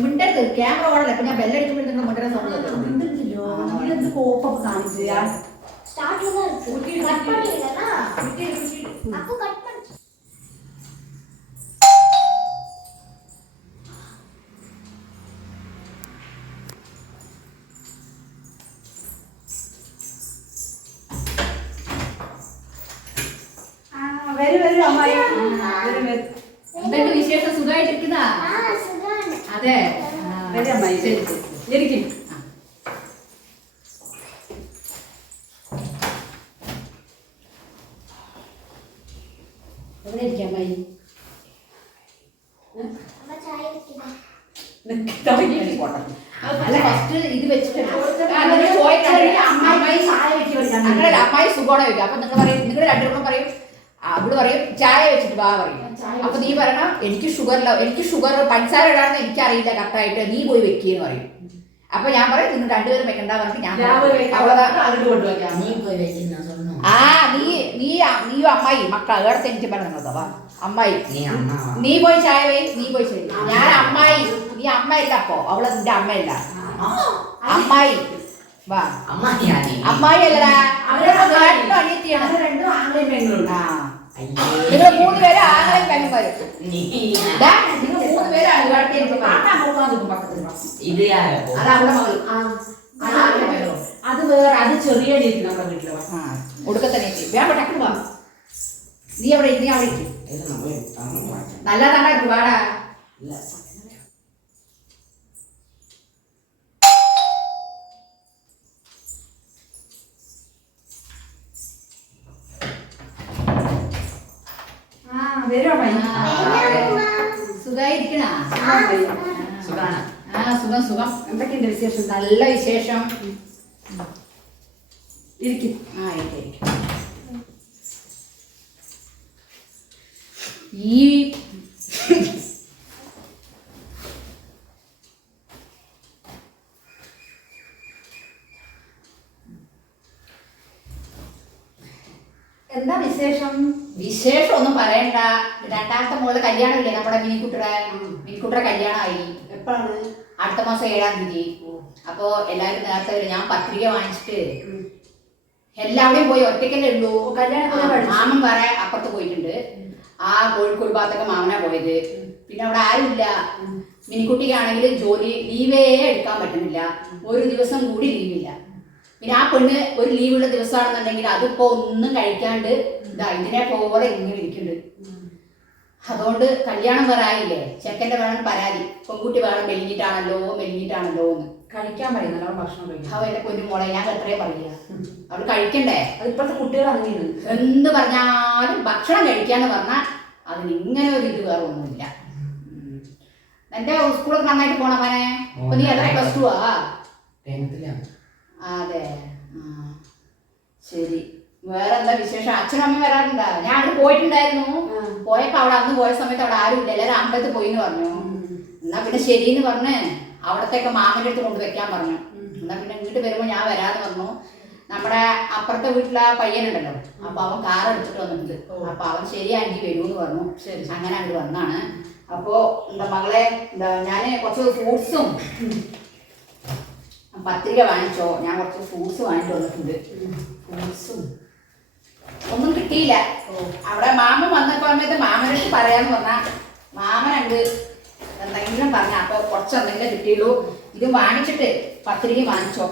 മിണ്ടരുത് ക്യാമറ ഓടല്ല ഇപ്പൊ ഞാൻ ബെല്ലടിക്കുമ്പോൾ നിങ്ങൾ മിണ്ടര സൗണ്ട് ஸ்டார்ட்ல தான் இருக்கு கட் பண்ணிடுங்கண்ணா அப்போ கட் பண்ணு വരും വരും അമ്മായി വരും വരും അതെ. ശരി. ശരി. ഇരിക്കാം. അമ്മായി? ഫസ്റ്റ് ഇത് വെച്ചിട്ട് അമ്മായി സുഖമാണ് ചോദിക്കും അപ്പൊ നിങ്ങൾ പറയും നിങ്ങൾ രണ്ടുപേർക്കും പറയും അവൾ പറയും ചായ വെച്ചിട്ട് വാ പറയും. അപ്പൊ നീ പറയണം എനിക്ക് ഷുഗർ എനിക്ക് ഷുഗർ പഞ്ചസാര ഇടാന്ന് എനിക്കറിയില്ല കറക്റ്റായിട്ട് നീ പോയി വെക്കിയെന്ന് പറയും. അപ്പൊ ഞാൻ പറയും നിങ്ങൾ രണ്ടുപേരും വെക്കണ്ട പറഞ്ഞിട്ട് ഞാൻ നീ ആ നീ നീ നീയും അമ്മായി മക്കൾ ഏടത്തെ എനിക്ക് പറഞ്ഞോ വാ അമ്മായി. നീ അമ്മ നീ പോയി ചായ വേ നീ പോയി ശരി ഞാൻ അമ്മായി നീ അമ്മയില്ല അപ്പോ അവൾ നിന്റെ അമ്മയില്ല. അമ്മായി. വാ. അമ്മായി. അല്ലടാ അവരുടെ അനിയത്തിയാണ് രണ്ടും ആംഗ്ലയും പെണ്ണുള്ളൂ ആ. നിങ്ങൾ മൂന്ന് പേര് ആങ്ങളെയും നിങ്ങൾ അത് അവളുടെ മകൾ അത് വേറെ അത് ചെറിയ രീതി നമ്മുടെ വീട്ടിലെ വാ. ആ ഒടുക്കത്തെ നീട്ടി വേണ്ട ടക്കട് വാ. നീ അവിടെ നീ അവിടെ ഇരിക്കും. ഇത് നമ്മൾ അമ്മ പാട്ട്. നല്ല തന്നെ വാടാ ഇല്ല. ആ വരും അമ്മായി സുഖായിരിക്കണ? ஆ സുഖാണ്. ആ സുഖം സുഖം. എന്തൊക്കെയുണ്ട് വിശേഷം? നല്ല വിശേഷം. ഇരിക്കും. ആ ഇരിക്ക്. ഈ എന്താ വിശേഷം? വിശേഷം ഒന്നും പറയണ്ട. രണ്ടാമത്തെ മോളുടെ കല്യാണമില്ലേ? നമ്മുടെ മിനിക്കുട്ടിയുടെ മിനിക്കുട്ടിയുടെ കല്യാണമായി. എപ്പോഴാണ് അടുത്ത മാസം ഏഴാം തീയതി. അപ്പോ എല്ലാവരും നേരത്തെ വരും. ഞാൻ പത്രിക വാങ്ങിച്ചിട്ട് എല്ലാവരും പോയി ഒറ്റയ്ക്കല്ലേ ഉള്ളൂ. കല്യാണം. മാമൻ വേറെ അപ്പുറത്ത് പോയിട്ടുണ്ട്. ആ കോഴിക്കോട് ഭാഗത്തൊക്കെ മാമനാ പോയത്. പിന്നെ അവിടെ ആരുമില്ല. മിനിക്കുട്ടിക്കാണെങ്കിൽ ജോലി ലീവേ എടുക്കാൻ പറ്റുന്നില്ല. ഒരു ദിവസം കൂടി ലീവില്ല പിന്നെ ആ പെണ്ണ് ഒരു ലീവുള്ള ദിവസമാണെന്നുണ്ടെങ്കിൽ അതിപ്പോ ഒന്നും കഴിക്കാണ്ട് ഇതാ ഇതിനെ പോലെ ഇങ്ങനെ ഇരിക്കുന്നുണ്ട്. അതുകൊണ്ട് കല്യാണം പറയില്ലേ ചെക്കന്റെ ചെക്കന്റെ വേണം പരാതി. പെൺകുട്ടി വേണം മെലിഞ്ഞിട്ടാണല്ലോ മെലിഞ്ഞിട്ടാണല്ലോ എന്ന്. കഴിക്കാൻ പറയും നല്ല ഭക്ഷണം കഴിക്കും. അവ എന്റെ പൊന്നു മോളെ ഞാൻ എത്രയും പറയുക അവൾ കഴിക്കണ്ടേ? അത് ഇപ്പോഴത്തെ കുട്ടികൾ അങ്ങനെയാണ്. എന്ത് പറഞ്ഞാലും ഭക്ഷണം കഴിക്കാന്ന് പറഞ്ഞാൽ അതിന് ഇങ്ങനെ ഒരു ഇത് വേറെ ഒന്നുമില്ല. എന്റെ സ്കൂളൊക്കെ നന്നായിട്ട് പോണ മോനെ? നീ എത്ര പ്ലസ് ടു ആ? ടെൻത്തിലാണ് അതെ. ആ. ശരി. വേറെ എന്താ വിശേഷം? അച്ഛനമ്മ വരാറുണ്ടാ? ഞാൻ അവിടെ പോയിട്ടുണ്ടായിരുന്നു. പോയപ്പോ അവിടെ അന്ന് പോയ സമയത്ത് അവിടെ ആരും ഇല്ല. എല്ലാവരും അമ്പലത്തിൽ പോയി എന്ന് പറഞ്ഞു എന്നാ പിന്നെ ശരി എന്ന് പറഞ്ഞ് അവിടത്തേക്ക് മാമന്റെ അടുത്ത് കൊണ്ട് വെക്കാൻ പറഞ്ഞു. എന്നാ പിന്നെ ഇങ്ങോട്ട് വരുമ്പോ ഞാൻ വരാന്ന് പറഞ്ഞു. നമ്മുടെ അപ്പുറത്തെ വീട്ടിലെ പയ്യനുണ്ടല്ലോ. അപ്പൊ അവൻ കാർ എടുത്തിട്ട് വന്നിട്ടുണ്ട്. അപ്പൊ അവൻ ശരി വരൂ എന്ന് പറഞ്ഞു. ശരി. അങ്ങനെ അങ്ങോട്ട് വന്നാണ്. അപ്പോ എന്താ മകളെ എന്താ ഞാൻ കുറച്ച് ഫ്രൂട്ട്സും പത്രിക വാങ്ങിച്ചോ? ഞാൻ കുറച്ച് ഫ്രൂട്ട്സ് വാങ്ങിച്ചു വന്നിട്ടുണ്ട്. ഫ്രൂട്ട്സും ഒന്നും കിട്ടിയില്ല. അവിടെ മാമൻ വന്നപ്പോ സമയത്ത് മാമനടുത്ത് പറയാന്ന് പറഞ്ഞാ മാമനുണ്ട് എന്തെങ്കിലും പറഞ്ഞ അപ്പൊ കുറച്ച് എന്തെങ്കിലും കിട്ടിയുള്ളൂ. ഇത് വാങ്ങിച്ചിട്ട് പത്രിക വാങ്ങിച്ചോ?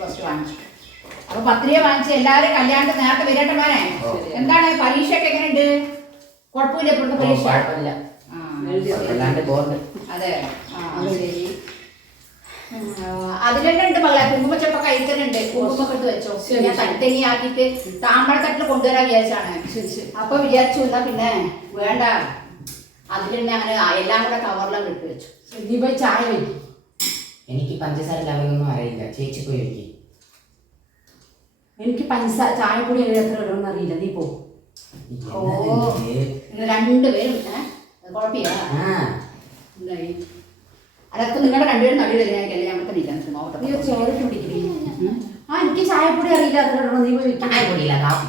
കുറച്ച് വാങ്ങിച്ചിട്ട്. അപ്പൊ പത്രിക വാങ്ങിച്ച് എല്ലാവരും കല്യാണത്തിന് നേരത്തെ വരട്ടെ മോനെ? എന്താണ് പരീക്ഷയൊക്കെ എങ്ങനെയുണ്ട്? കുഴപ്പമില്ല ഇപ്പോഴത്തെ പരീക്ഷ. അതെ. ആ ശരി. അതിലെന്നെ ഉണ്ട് മകളെ. കുങ്കുമച്ചൊക്കെ കഴിക്കുന്നുണ്ട് കുങ്കുമൊക്കെ എടുത്ത് വെച്ചോ. ഞാൻ തട്ടങ്ങി ആക്കിയിട്ട് താമ്പഴത്തട്ടിൽ കൊണ്ടുവരാൻ വിചാരിച്ചാണ്. ശരി ശരി. അപ്പൊ വിചാരിച്ചു എന്നാ പിന്നെ വേണ്ട. അതിലെന്നെ അങ്ങനെ എല്ലാം കൂടെ കവറിലും ഇട്ട് വെച്ചു. നീ പോയി ചായ വയ്ക്കും. എനിക്ക് പഞ്ചസാര ലെവലൊന്നും അറിയില്ല. ചേച്ചി പോയി വെക്കി എനിക്ക് പഞ്ചസാര ചായപ്പൊടി എത്ര ഇടണമെന്ന് അറിയില്ല. നീ പോ. ഓ. രണ്ടുപേരും ഏഹ് കുഴപ്പമില്ല. അതൊക്കെ നിങ്ങളുടെ രണ്ടുപേരും നടി വരുന്നതായിരിക്കും ഞാൻ അവിടെ നിൽക്കാൻ നോക്കട്ടെ നീ ആ എനിക്ക് ചായപ്പൊടി അറിയില്ല. അതിലോട്ട് നീ പോയി ചായപ്പൊടിയില്ല കാപ്പി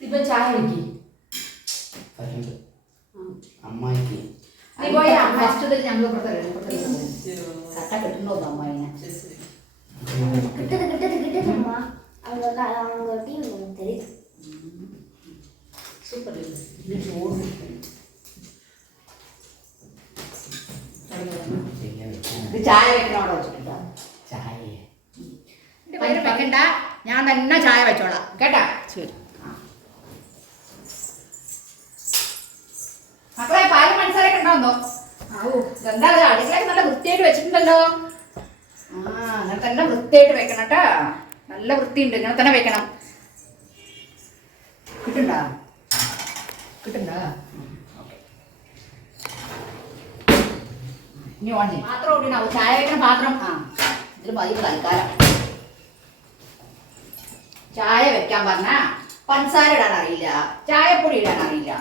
ഇപ്പൊ ചായ വെക്കി. അമ്മായിക്ക്. നീ പോയി? അമ്മാഷ്ടത്തിൽ ഞങ്ങൾ കട്ട കിട്ടുന്നോ അമ്മായിനെ? കിട്ടത് കിട്ടത് കിട്ടത് അമ്മ. അവിടെ കാണാൻ കൊട്ടി തരും സൂപ്പർ ഇനി ചോറ് ഇത് ചായ വെക്കണ വെച്ചിട്ടുണ്ടോ? ചായ. എന്റെ പേര് വെക്കണ്ട. ഞാൻ തന്നെ ചായ വെച്ചോളാം. കേട്ടാ? ശരി. മക്കളെ പാൽ മനസ്സിലാക്കി ഉണ്ടാവുന്നോ ആവൂ എന്താ ഇത്? അടുക്കളയൊക്കെ നല്ല വൃത്തിയായിട്ട് വെച്ചിട്ടുണ്ടല്ലോ. ആ അങ്ങനെ തന്നെ വൃത്തിയായിട്ട് വെക്കണം കേട്ടാ. നല്ല വൃത്തിയുണ്ട്. ഇങ്ങനെ തന്നെ വെക്കണം. കിട്ടുണ്ടോ കിട്ടുണ്ടോ? ഓക്കെ. ഇനി ഓൺ ചെയ്യും പാത്രം ഓടിനാവും ചായ വെക്കണ പാത്രം? ആ ഇതിൽ മതി തൽക്കാലം. ചായ വെക്കാൻ പറഞ്ഞ പഞ്ചസാര ഇടാൻ അറിയില്ല. ചായപ്പൊടി ഇടാൻ അറിയില്ല.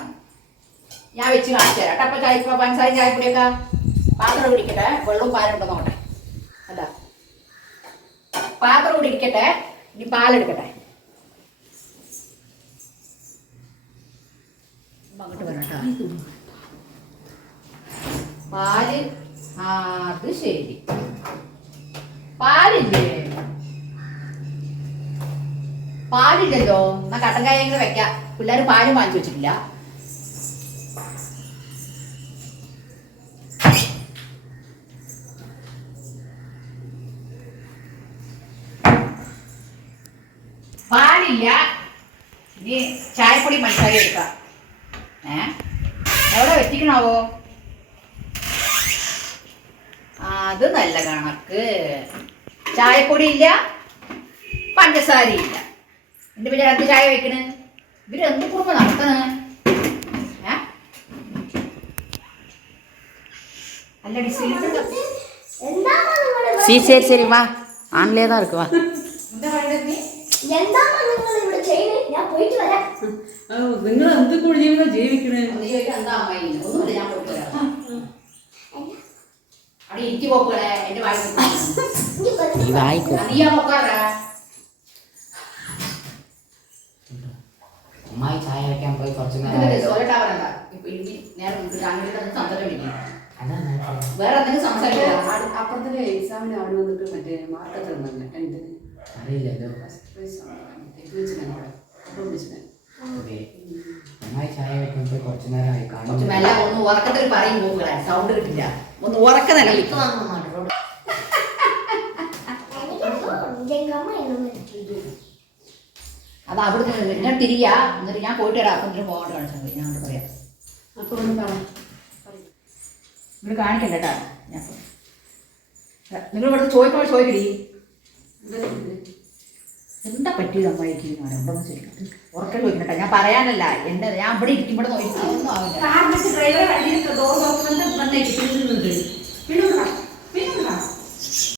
ഞാൻ വെച്ച് കാണിച്ചു തരാം. കേട്ടോ അപ്പൊ ചായ ഇപ്പൊ ചായപ്പൊടിയൊക്കെ പാത്രം കുടിക്കട്ടെ വെള്ളവും പാലും ഉണ്ടോ നോക്കട്ടെ. അതാ പാത്രം കുടിക്കട്ടെ ഇനി പാലെടുക്കട്ടെ ഇപ്പൊ അങ്ങോട്ട് വരണം കേട്ടോ പാൽ ആ അത് ശരി. പാലില്ലേ? പാലില്ലല്ലോ. എന്നാ കട്ടൻ കായ വെക്കാം. പിള്ളേർ പാലും വാങ്ങിച്ചു വെച്ചിട്ടില്ല. പാലില്ല. ഇനി ചായപ്പൊടി മനസ്സിലാക്കി എടുക്കാം. ഏ? എവിടെ വെച്ചിക്കണാവോ അത് നല്ല കണക്ക് ചായപ്പൊടി ഇല്ല പഞ്ചസാര ഇല്ല എന്റെ പിന്നെ രണ്ട് ചായ വെക്കണ് ഇവര് എന്ത് കുറുമ്പ് നടത്തണ ഏ അല്ലടി സിലിണ്ടർ എന്താമ്മ നിങ്ങൾ சரி சரி சரி வா ஆன்லேயே தான் இருக்கு வா എന്താ പറയണ്ടത് നീ എന്താമ്മ നിങ്ങൾ ഇവിടെ ചെയ്യുന്നത് ഞാൻ പോയിട്ട് വരാം നിങ്ങൾ എന്ത് ജീവിതം ജീവിക്കണേ നീ ചോദിക്കാൻ എന്താ അമ്മായി ഒന്നുമില്ല ഞാൻ പോയിട്ട് വരാം അവിടെ ഇരിക്കു പോക്കുകളെ എന്റെ വായി വായിക്കോ നീയാ പോക്കാറാ അമ്മായി ചായ അരയ്ക്കാൻ പോയി കുറച്ച് വേറെ എന്തെങ്കിലും സംസാരിക്കാം അപ്പുറത്തെ എക്സാമിന് അവിടെ വന്നിട്ട് മറ്റേ മാർക്ക് എത്ര അറിയില്ലല്ലോ. അമ്മായി ചായ വെക്കാൻ കുറച്ച് നേരം ആയി കുറച്ച് മെല്ലെ ഒന്ന് ഉറക്കത്തിൽ പറയും പോകളെ സൗണ്ട് കിട്ടില്ല. ഒന്ന് ഉറക്ക എங்க അത് അവിടുന്ന് ഇങ്ങനെ തിരിയാ. എന്നിട്ട് ഞാൻ പോയിട്ട് വരാം. അപ്പം പോകണ്ട കാണിച്ചാൽ മതി. ഞാൻ അവിടെ പറയാം. അപ്പൊ ഒന്ന് പറ. ഇവിടെ കാണിക്കണ്ട കേട്ടോ. ഞാൻ നിങ്ങൾ ഇവിടുത്തെ ചോദിക്കുമ്പോൾ ചോദിക്കടി. എന്താ പറ്റിയത് അമ്മായിക്ക് ഉണ്ടോന്ന് ചോദിക്കും ഉറക്കം ചോദിക്കട്ടെ ഞാൻ പറയാനല്ല. എന്റെ ഞാൻ ഇവിടെ ഇരിക്കും പിന്നെ